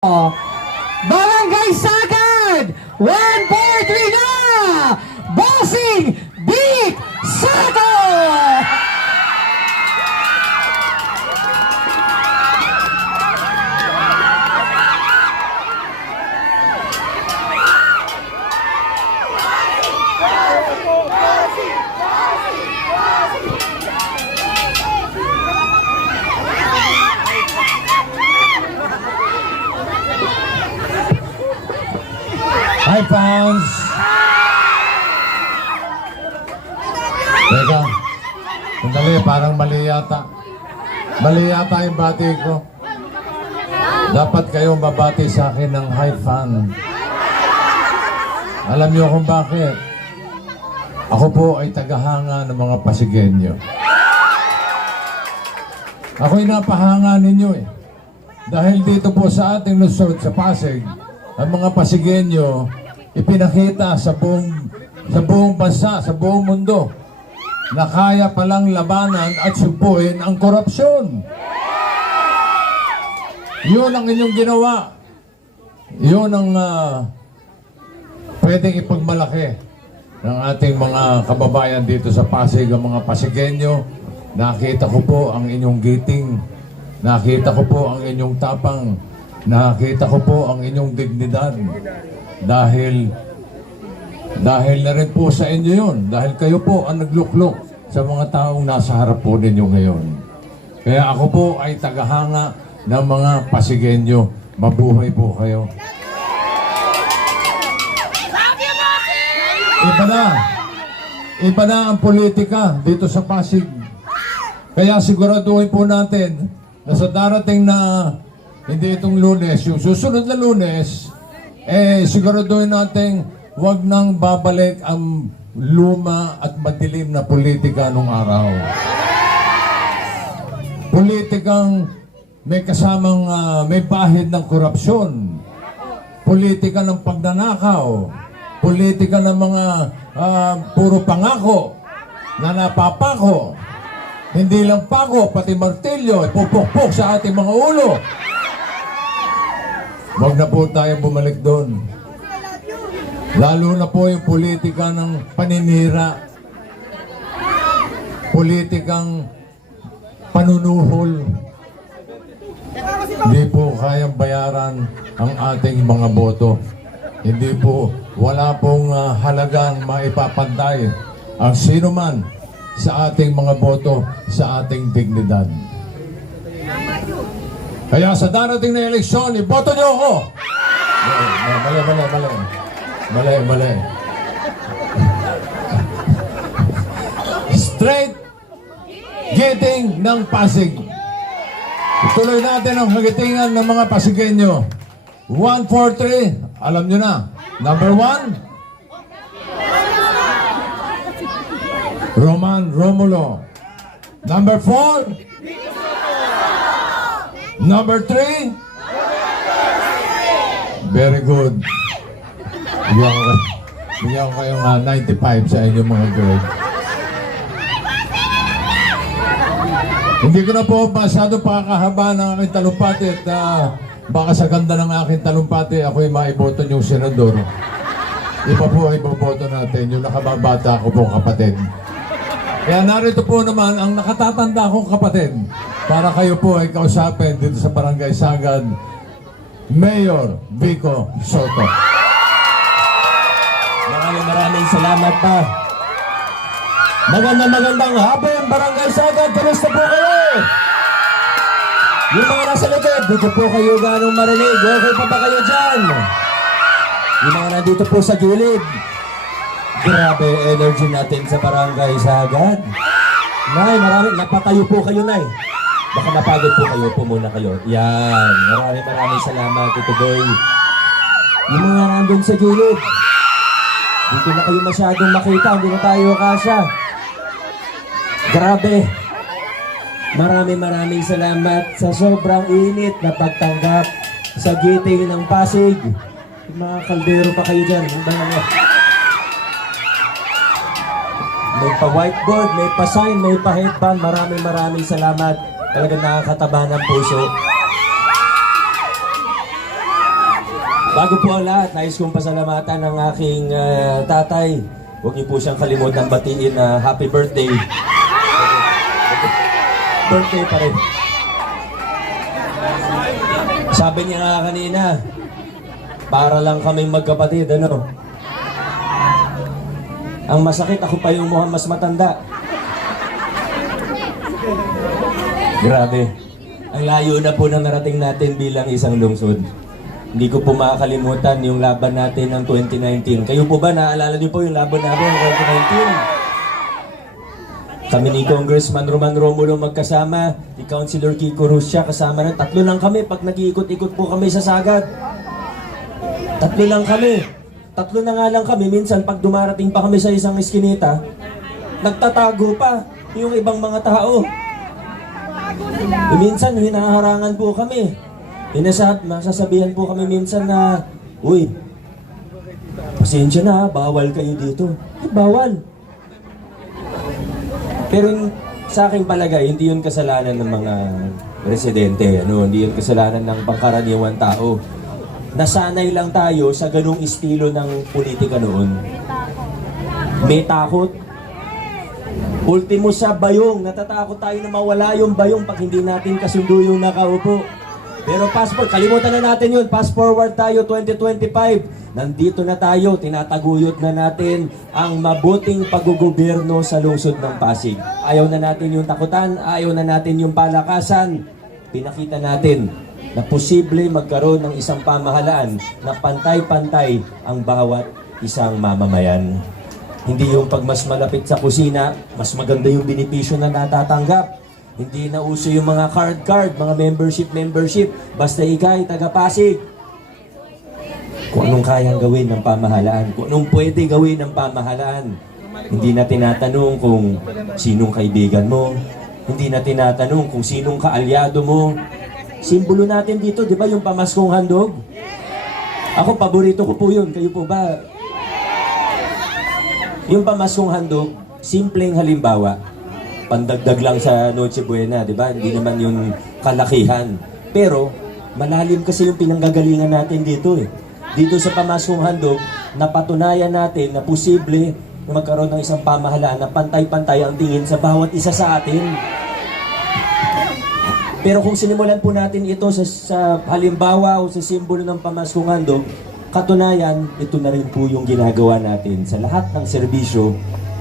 Barangay Sagad 143 na Bossing Beat Soto. Hi fans! Teka, sandali, parang mali yata. Mali yata yung bati ko. Dapat kayong babati sa akin ng hi fan. Alam niyo kung bakit? Ako po ay tagahanga ng mga Pasigueño. Ako'y napahanga ninyo eh. Dahil dito po sa ating lungsod sa Pasig, ang mga Pasigueño ipinakita sa buong bansa, sa buong mundo na kaya palang labanan at sumpuin ang korupsyon. Yun ang inyong ginawa. Yun ang pwedeng ipagmalaki ng ating mga kababayan dito sa Pasig, ang mga Pasigueño. Nakita ko po ang inyong giting. Nakita ko po ang inyong tapang. Nakita ko po ang inyong dignidad dahil na rin po sa inyo yun, dahil kayo po ang nagluklok sa mga taong nasa harap po ninyo ngayon. Kaya ako po ay tagahanga ng mga Pasigueño. Mabuhay po kayo. Iba na ang politika dito sa Pasig. Kaya siguraduhin po natin na sa darating na hindi itong Lunes, yung susunod na Lunes, siguraduhin natin huwag nang babalik ang luma at madilim na politika nung araw. Politikang may kasamang, may bahid ng korupsyon. Politika ng pagnanakaw. Politika ng mga puro pangako na napapako. Hindi lang pako, pati martilyo, ipupukpok sa ating mga ulo. Huwag na po tayo bumalik doon. Lalo na po yung politika ng paninira. Politikang panunuhol. Hindi po kayang bayaran ang ating mga boto. Hindi po, wala pong halagang maipapantay ang sino man sa ating mga boto, sa ating dignidad. Kaya sa darating na eleksyon, iboto niyo ako! Mali. Straight Giting ng Pasig. Ituloy natin ang kagitingan ng mga Pasigueño. 143, alam nyo na. Number 1, Roman Romulo. Number 4, Number 3? Very good. Bigyan ko kayong 95 sa inyong mga grade. Hindi ko na po masyado pakakahaba ng aking talumpati at baka sa ganda ng aking talumpati ako'y maiboto yung senador. Iba po ay iboboto natin yung nakababata ko pong kapatid. Kaya narito po naman ang nakatatanda kong kapatid para kayo po ay kausapin dito sa Barangay Sagad, Mayor Vico Soto. Maraming salamat pa. Magandang hapon, Barangay Sagad. Kamusta po kayo? Yung mga nasa likod, dito po kayo ganong marinig. Okay pa ba kayo dyan? Yung mga nandito po sa gilid. Grabe energy natin sa Barangay Sagad. Nay, napatayo po kayo, Nay. Baka napagod po kayo, po muna kayo. Yan, maraming salamat, Tito Boy. Yung mga nandun sa gilid, dito na kayo masyadong makita, hindi na tayo kasya. Grabe. Maraming salamat sa sobrang init na pagtanggap sa giting ng Pasig. Yung mga kaldero pa kayo dyan. May pa-whiteboard, may pa-sign, may pa-headband. Maraming salamat. Talagang nakakataba ng puso. Bago po ang lahat, nais kong pasalamatan ng aking tatay. Huwag niyo po siyang kalimutan batiin na happy birthday. Birthday pa rin. Sabi niya nga kanina, para lang kaming magkapatid, ano? Ang masakit, ako pa yung mukhang mas matanda. Grabe. Ang layo na po na narating natin bilang isang lungsod. Hindi ko po makakalimutan yung laban natin ng 2019. Kayo po ba, naalala niyo po yung laban natin ng 2019? Kami ni Congressman Roman Romulo magkasama, ni Councilor Kiko Rusya kasama na. Tatlo lang kami pag nag-iikot-ikot po kami sa sagad. Tatlo lang kami. Tatlo na nga lang kami. Minsan pag dumarating pa kami sa isang eskinita, nagtatago pa yung ibang mga tao. Minsan hinaharangan po kami. Masasabihan po kami minsan na, uy, pasensya na, bawal kayo dito. Ay, bawal. Pero sa aking palagay, hindi yun kasalanan ng mga residente. Hindi yun kasalanan ng pangkaraniwang tao. Nasanay lang tayo sa ganung estilo ng politika noon. May takot. Ultimo sa bayong, natatakot tayo na mawala yung bayong pag hindi natin kasundo yung nakaupo. Pero fast forward, kalimutan na natin yun. Fast forward tayo 2025. Nandito na tayo, tinataguyod na natin ang mabuting paggugobyerno sa lungsod ng Pasig. Ayaw na natin yung takutan, ayaw na natin yung palakasan. Pinakita natin na posible magkaroon ng isang pamahalaan na pantay-pantay ang bawat isang mamamayan. Hindi yung pag mas malapit sa kusina, mas maganda yung benepisyo na natatanggap. Hindi na uso yung mga card, mga membership. Basta ikay, taga-Pasig. Kung anong kayang gawin ng pamahalaan, kung anong pwede gawin ng pamahalaan. Hindi na tinatanong kung sinong kaibigan mo. Hindi na tinatanong kung sinong kaalyado mo. Simbolo natin dito, di ba yung pamaskong handog? Ako, paborito ko po yun. Kayo po ba? Yung pamaskong handog, simpleng halimbawa. Pandagdag lang sa Noche Buena, di ba? Hindi naman yung kalakihan. Pero, malalim kasi yung pinanggagalingan natin dito eh. Dito sa pamaskong handog, napatunayan natin na posible na magkaroon ng isang pamahalaan na pantay-pantay ang tingin sa bawat isa sa atin. Pero kung sinimulan po natin ito sa halimbawa o sa simbolo ng pamaskong handog, katunayan, ito na rin po yung ginagawa natin sa lahat ng serbisyo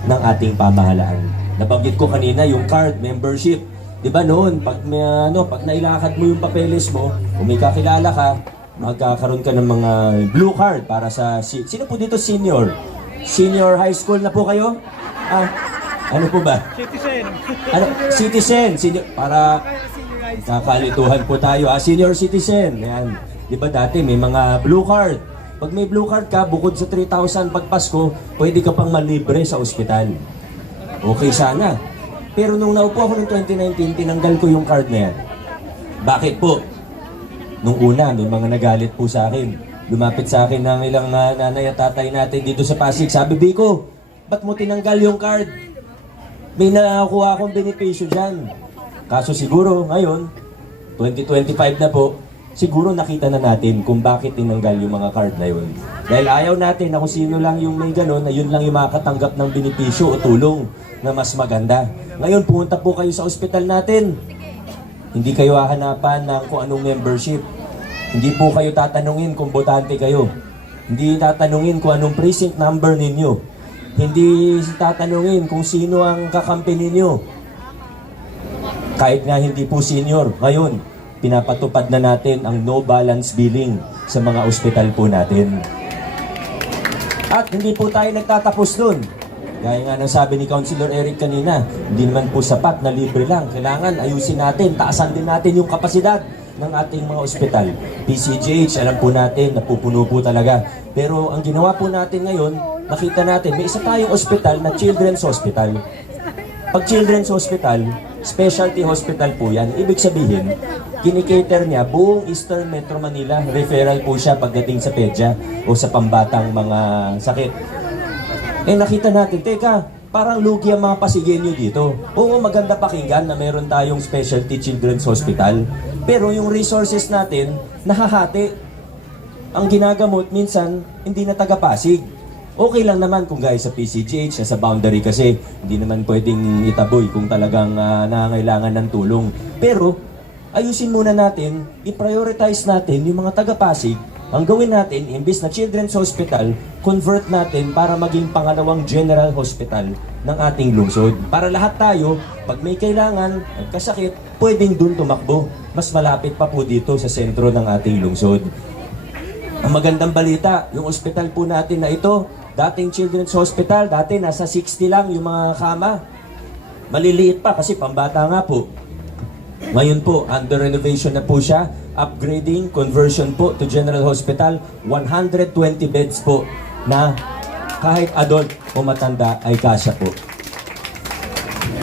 ng ating pamahalaan. Nabanggit ko kanina yung card, membership. Di ba noon, pag nailakad mo yung papeles mo, kung may kakilala ka, magkakaroon ka ng mga blue card para sa... Sino po dito senior? Senior high school na po kayo? Ano po ba? Citizen. Citizen. Senior, para kakalituhan po tayo. Senior citizen. Ayan. Di ba dati may mga blue card? Pag may blue card ka, bukod sa 3,000 pag Pasko, pwede ka pang malibre sa ospital. Okay sana. Pero nung naupo ako noong 2019, tinanggal ko yung card na yan. Bakit po? Nung una, may mga nagalit po sa akin. Lumapit sa akin ng ilang nanay at tatay natin dito sa Pasig. Sabi, Biko, ba't mo tinanggal yung card? May nakakuha akong benepisyo dyan. Kaso siguro, ngayon, 2025 na po, siguro nakita na natin kung bakit tinanggal yung mga card na yun. Dahil ayaw natin na kung sino lang yung may gano'n, na yun lang yung makakatanggap ng benepisyo o tulong na mas maganda. Ngayon, pumunta po kayo sa ospital natin. Hindi kayo hahanapan ng kung anong membership. Hindi po kayo tatanungin kung botante kayo. Hindi tatanungin kung anong precinct number ninyo. Hindi tatanungin kung sino ang kakampi ninyo. Kahit nga hindi po senior. Ngayon, pinapatupad na natin ang no balance billing sa mga ospital po natin. At hindi po tayo nagtatapos doon. Gaya nga ng sabi ni Councilor Eric kanina, hindi naman po sapat na libre lang. Kailangan ayusin natin, taasan din natin yung kapasidad ng ating mga ospital. PCGH, alam po natin, napupuno po talaga. Pero ang ginawa po natin ngayon, nakita natin, may isa tayong ospital na Children's Hospital. Pag Children's Hospital, specialty hospital po yan. Ibig sabihin, kinikater niya buong Eastern Metro Manila. Referral po siya pagdating sa pedya o sa pambatang mga sakit. Nakita natin, teka, parang lugi ang mga Pasigenyo dito. Oo, maganda pakinggan na meron tayong specialty children's hospital. Pero yung resources natin, nahahati. ang ginagamot minsan hindi na taga-Pasig. Okay lang naman kung gaya sa PCGH, sa boundary kasi hindi naman pwedeng itaboy kung talagang nangangailangan ng tulong. Pero ayusin muna natin, i-prioritize natin yung mga taga-Pasig. Ang gawin natin, imbis na Children's Hospital, convert natin para maging pangalawang General Hospital ng ating lungsod. Para lahat tayo, pag may kailangan, nagkasakit, pwedeng dun tumakbo. Mas malapit pa po dito sa sentro ng ating lungsod. Ang magandang balita, yung ospital po natin na ito, dating Children's Hospital, dati nasa 60 lang yung mga kama. Maliliit pa kasi pambata nga po. Ngayon po, under renovation na po siya, upgrading, conversion po to General Hospital, 120 beds po na kahit adult o matanda ay kasya po.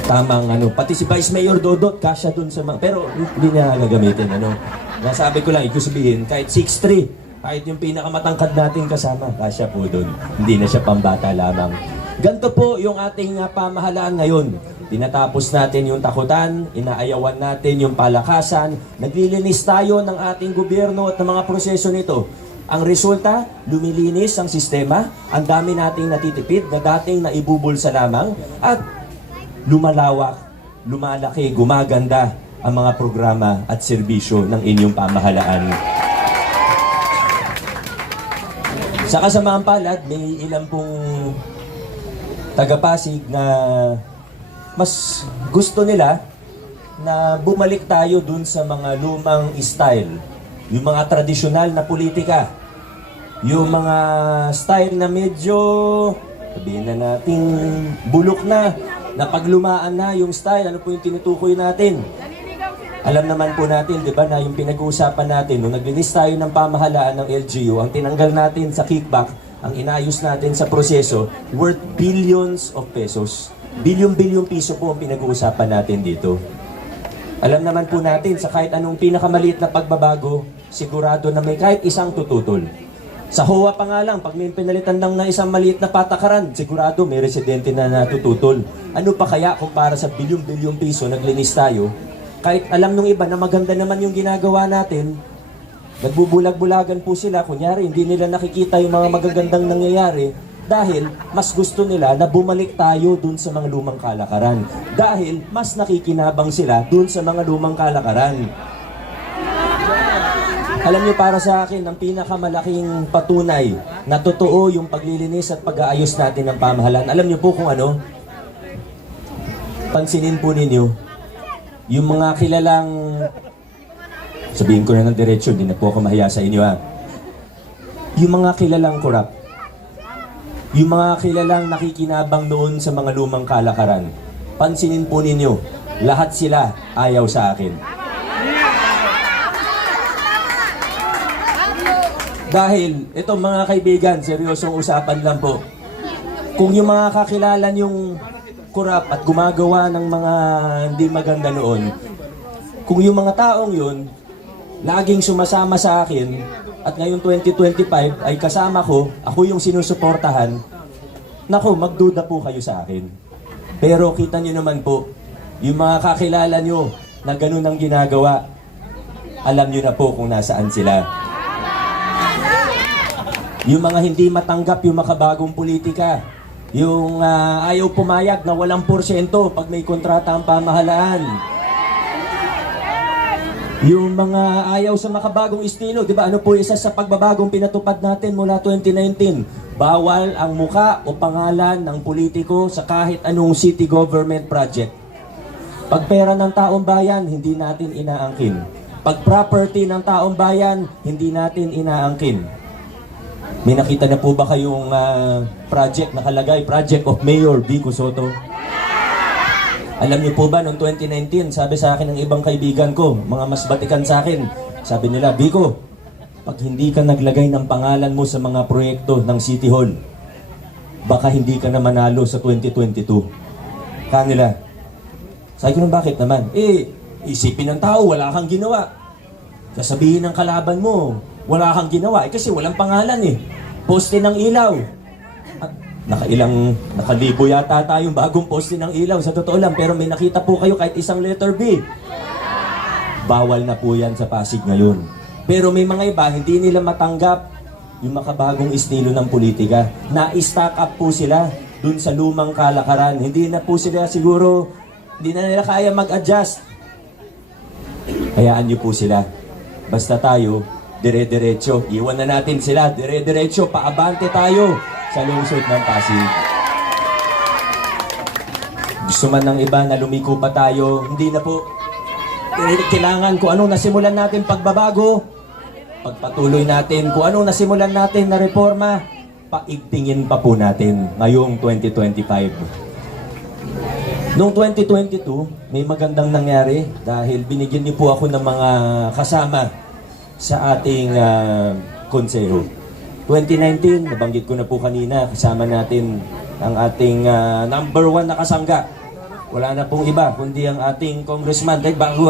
Tamang pati si Vice Mayor Dodot, kasya dun sa mga, pero hindi niya gagamitin, Nasabi ko lang, ibig sabihin, kahit 6'3", kahit yung pinakamatangkad natin kasama, kasya po dun. Hindi na siya pambata lamang. Ganito po yung ating pamahalaan ngayon. Tinatapos natin yung takutan, inaayawan natin yung palakasan, naglilinis tayo ng ating gobyerno at ng mga proseso nito. Ang resulta, lumilinis ang sistema, ang dami nating natitipid na dating naibubulsa lamang, at lumalawak, lumalaki, gumaganda ang mga programa at serbisyo ng inyong pamahalaan. Sa kasamaang palad, may ilang pong taga-Pasig na mas gusto nila na bumalik tayo dun sa mga lumang style, yung mga tradisyonal na politika, yung mga style na medyo, sabihin na natin, bulok na paglumaan na yung style. Ano po yung tinutukoy natin? Alam naman po natin, di ba, na yung pinag-uusapan natin, nung naglinis tayo ng pamahalaan ng LGU, ang tinanggal natin sa kickback, ang inayos natin sa proseso, worth billions of pesos. Bilyon-bilyong piso po ang pinag-uusapan natin dito. Alam naman po natin, sa kahit anong pinakamaliit na pagbabago, sigurado na may kahit isang tututol. Sa HOA pa nga lang, pag may pinalitan lang na isang maliit na patakaran, sigurado may residente na natututol. Ano pa kaya kung para sa bilyon-bilyong piso naglinis tayo, kahit alam nung iba na maganda naman yung ginagawa natin, nagbubulag-bulagan po sila, kunyari hindi nila nakikita yung mga magagandang nangyayari dahil mas gusto nila na bumalik tayo dun sa mga lumang kalakaran. Dahil mas nakikinabang sila dun sa mga lumang kalakaran. Alam niyo, para sa akin, ang pinakamalaking patunay na totoo yung paglilinis at pag-aayos natin ng pamahalaan. Alam niyo po kung ano? Pansinin po ninyo, yung mga kilalang, sabihin ko na ng diretsyo, hindi na po ako mahiya sa inyo yung mga kilalang korap, yung mga kilalang nakikinabang noon sa mga lumang kalakaran, pansinin po ninyo, lahat sila ayaw sa akin. Dahil, ito mga kaibigan, seryosong usapan lang po. Kung yung mga kakilala yung kurap at gumagawa ng mga hindi maganda noon, kung yung mga taong yun laging sumasama sa akin at ngayon 2025 ay kasama ko, ako yung sinusuportahan, naku, magduda po kayo sa akin. Pero kita nyo naman po, yung mga kakilala nyo na ganun ang ginagawa, alam nyo na po kung nasaan sila. Yung mga hindi matanggap yung makabagong politika, yung ayaw pumayag na walang porsyento pag may kontrata ang pamahalaan. Yung mga ayaw sa makabagong estilo, di ba? Ano po isa sa pagbabagong pinatupad natin mula 2019? Bawal ang muka o pangalan ng politiko sa kahit anong city government project. Pag pera ng taong bayan, hindi natin inaangkin. Pag property ng taong bayan, hindi natin inaangkin. May nakita na po ba kayong project nakalagay, Project of Mayor Vico Soto? Alam niyo po ba, noong 2019, sabi sa akin ng ibang kaibigan ko, mga mas batikan sa akin, sabi nila, Vico, pag hindi ka naglagay ng pangalan mo sa mga proyekto ng City Hall, baka hindi ka na manalo sa 2022. Kanila. Sabi ko, bakit naman? Isipin ng tao, wala kang ginawa. Sasabihin ng kalaban mo, wala kang ginawa. Kasi walang pangalan Poste ng ilaw. Nakalibo yata tayong bagong poste ng ilaw. Sa totoo lang, pero may nakita po kayo kahit isang letter B. Bawal na po yan sa Pasig ngayon. Pero may mga iba, hindi nila matanggap yung makabagong estilo ng politika. Na-stack up po sila dun sa lumang kalakaran. Hindi na po sila siguro, hindi na nila kaya mag-adjust. Hayaan niyo po sila. Basta tayo, dire-diretso. Iwan na natin sila, dire-diretso. Paabante tayo sa lungsod ng Pasig. Gusto man ng iba na lumiko pa tayo, hindi na po. Kailangan kung anong nasimulan natin pagbabago, pagpatuloy natin kung anong nasimulan natin na reforma, paigtingin pa po natin ngayong 2025. Noong 2022, may magandang nangyari dahil binigyan niyo po ako ng mga kasama sa ating konseho. 2019, nabanggit ko na po kanina, kasama natin ang ating number 1 na kasangga. Wala na pong iba, kundi ang ating congressman. Dahil bago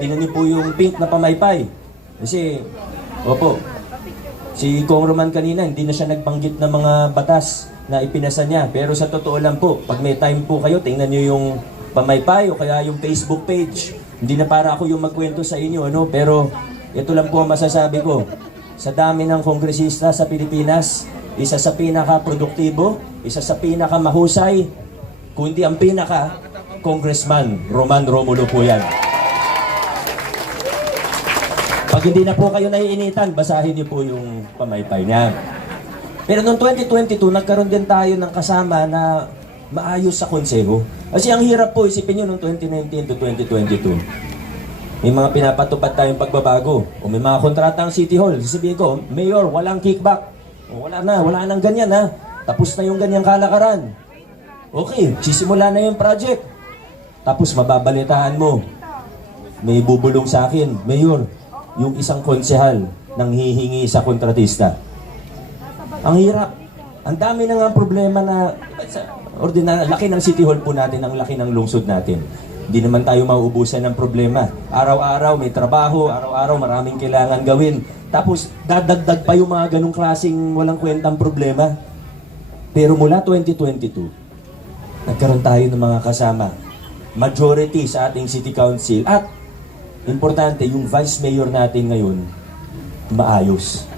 tingnan niyo po yung pink na pamaypay. Kasi, opo, si Kong Roman kanina, hindi na siya nagbanggit ng mga batas na ipinasa niya. Pero sa totoo lang po, pag may time po kayo, tingnan niyo yung pamaypay o kaya yung Facebook page. Hindi na para ako yung magkwento sa inyo, pero ito lang po ang masasabi ko. Sa dami ng kongresista sa Pilipinas, isa sa pinaka-produktibo, isa sa pinaka-mahusay, kundi ang pinaka-congressman, Roman Romulo po yan. Pag hindi na po kayo naiinitan, basahin niyo po yung pamaypay niya. Pero noong 2022, nagkaroon din tayo ng kasama na maayos sa konseho. Kasi ang hirap po, isipin niyo noong 2019 to 2022. May mga pinapatupad tayong pagbabago. O may mga kontrata ang City Hall. Sasabihin ko, Mayor, walang kickback. O, wala nang ganyan ha. Tapos na yung ganyang kalakaran. Okay, sisimula na yung project. Tapos mababalitaan mo. May bubulong sa akin, Mayor, yung isang konsehal nang hihingi sa kontratista. Ang hirap. Ang dami na nga problema na laki ng City Hall po natin, ang laki ng lungsod natin. Hindi naman tayo mauubusan ng problema. Araw-araw may trabaho, araw-araw maraming kailangan gawin. Tapos dadagdag pa yung mga ganong klaseng walang kwentang problema. Pero mula 2022, nagkaroon tayo ng mga kasama. Majority sa ating City Council at importante, yung Vice Mayor natin ngayon, maayos.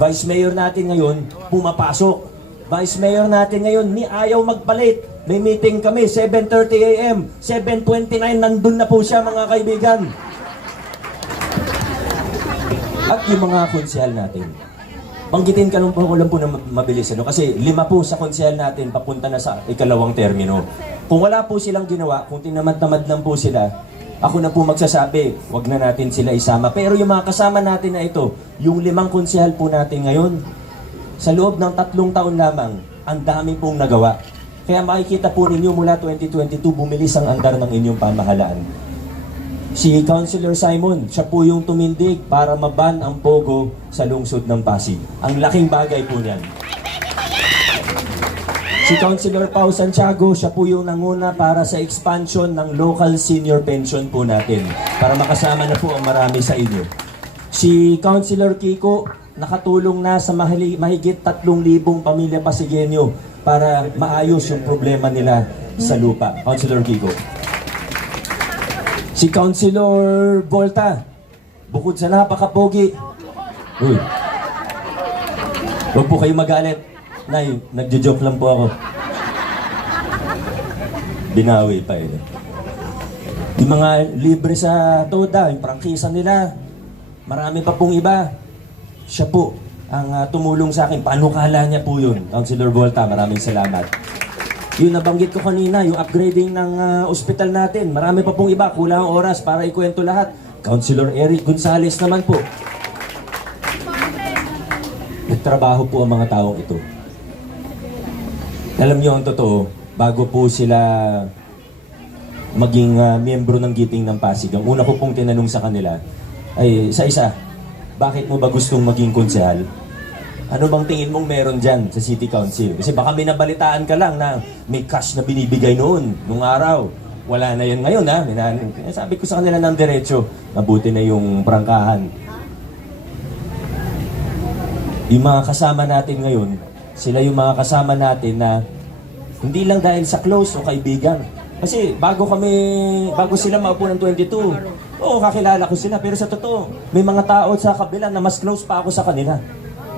Vice Mayor natin ngayon, pumapasok. Vice Mayor natin ngayon, ni ayaw magpalit. May meeting kami, 7:30 a.m. 7:29, nandun na po siya mga kaibigan. At yung mga konsehal natin, banggitin ka lang po na mabilis, kasi 5 po sa konsehal natin papunta na sa ikalawang termino. Kung wala po silang ginawa, kung tinamad-tamad lang po sila, ako na po magsasabi, wag na natin sila isama. Pero yung mga kasama natin na ito, yung 5 konsehal po natin ngayon, sa loob ng 3 taon lamang, ang dami pong nagawa. Kaya makikita po ninyo mula 2022, bumilis ang andar ng inyong pamahalaan. Si Councilor Simon, siya po yung tumindig para maban ang pogo sa lungsod ng Pasig. Ang laking bagay po niyan. Si Councilor Pao Santiago, siya po yung nanguna para sa expansion ng local senior pension po natin. Para makasama na po ang marami sa inyo. Si Councilor Kiko, nakatulong na sa mahigit 3,000 pamilya Pasigueño para maayos yung problema nila sa lupa. Councilor Kiko. Si Councilor Volta, bukod sa napakapogi, huwag po kayo magalit. Nay, nagjo-joke lang po ako. Binawi pa eh. Yung mga libre sa TODA, yung prangkisa nila, marami pa pong iba. Siya po ang tumulong sa akin. Panukala niya po yun. Councilor Volta, maraming salamat. Yung nabanggit ko kanina, yung upgrading ng ospital natin. Marami pa pong iba. Kulang ang oras para ikwento lahat. Councilor Eric Gonzales naman po. Nagtrabaho po ang mga taong ito. Alam niyo ang totoo, bago po sila maging miyembro ng Giting ng Pasig, ang una ko pong tinanong sa kanila ay isa, bakit mo ba gustong maging konsehal? Ano bang tingin mong meron dyan sa City Council? Kasi baka minabalitaan ka lang na may cash na binibigay noon, nung araw. Wala na yan ngayon ha. Sabi ko sa kanila ng diretso, mabuti na yung prangkahan. Yung mga kasama natin ngayon, sila yung mga kasama natin na hindi lang dahil sa close o kaibigan. Kasi bago sila maupo ng 22, kakilala ko sila. Pero sa totoo, may mga tao sa kabila na mas close pa ako sa kanila.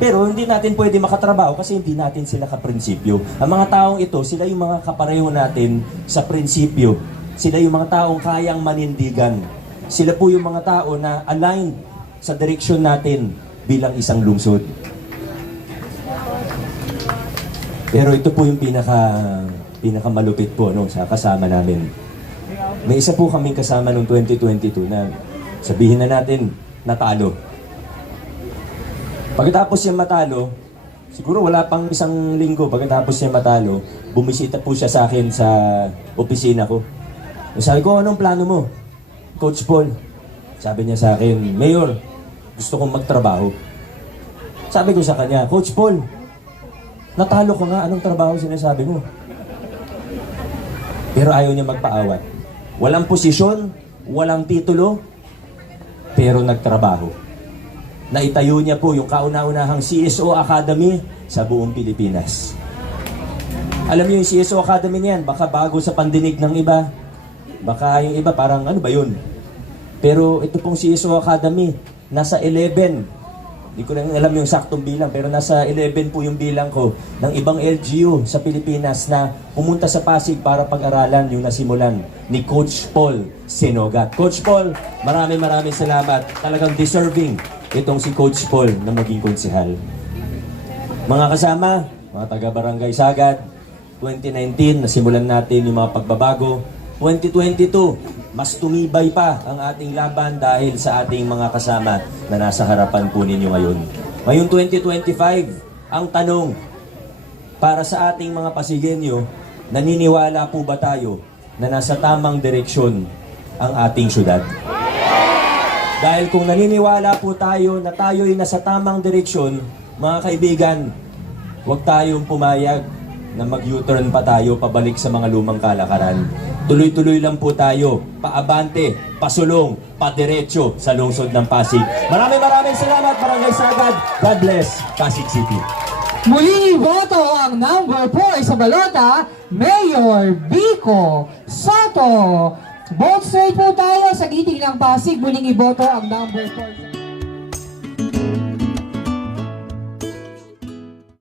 Pero hindi natin pwede makatrabaho kasi hindi natin sila kaprinsipyo. Ang mga taong ito, sila yung mga kapareho natin sa prinsipyo. Sila yung mga taong kayang manindigan. Sila po yung mga tao na aligned sa direksyon natin bilang isang lungsod. Pero ito po yung pinakamalupit po no, sa kasama namin. May isa po kaming kasama noong 2022 na sabihin na natin natalo. Pagkatapos niya matalo, siguro wala pang isang linggo pagkatapos niya matalo, bumisita po siya sa akin sa opisina ko. Sabi ko, anong plano mo? Coach Paul. Sabi niya sa akin, Mayor, gusto kong magtrabaho. Sabi ko sa kanya, Coach Paul, natalo ko nga, anong trabaho sinasabi mo? Pero ayaw niya magpaawat. Walang posisyon, walang titulo, pero nagtrabaho. Naitayo niya po yung kauna-unahang CSO Academy sa buong Pilipinas. Alam niyo yung CSO Academy niyan, baka bago sa pandinig ng iba. Baka yung iba parang ano ba yun? Pero ito pong CSO Academy, nasa 11. Hindi ko lang alam yung saktong bilang, pero nasa 11 po yung bilang ko ng ibang LGU sa Pilipinas na pumunta sa Pasig para pag-aralan yung nasimulan ni Coach Paul Sinogat. Coach Paul, maraming salamat. Talagang deserving itong si Coach Paul na maging konsehal. Mga kasama, mga taga-Barangay Sagad, 2019, nasimulan natin yung mga pagbabago. 2022, mas tumibay pa ang ating laban dahil sa ating mga kasama na nasa harapan po ninyo ngayon. Ngayong 2025, ang tanong, para sa ating mga Pasigenyo, naniniwala po ba tayo na nasa tamang direksyon ang ating syudad? Dahil kung naniniwala po tayo na tayo'y nasa tamang direksyon, mga kaibigan, huwag tayong pumayag na mag-U-turn pa tayo pabalik sa mga lumang kalakaran. Tuloy-tuloy lang po tayo, paabante, pasulong, padiretso sa lungsod ng Pasig. Maraming salamat, Barangay Sagad. God bless, Pasig City. Muling iboto ang number 4 sa balota, Mayor Vico Soto. Vote straight po tayo sa giting ng Pasig. Muling iboto ang number 4 sa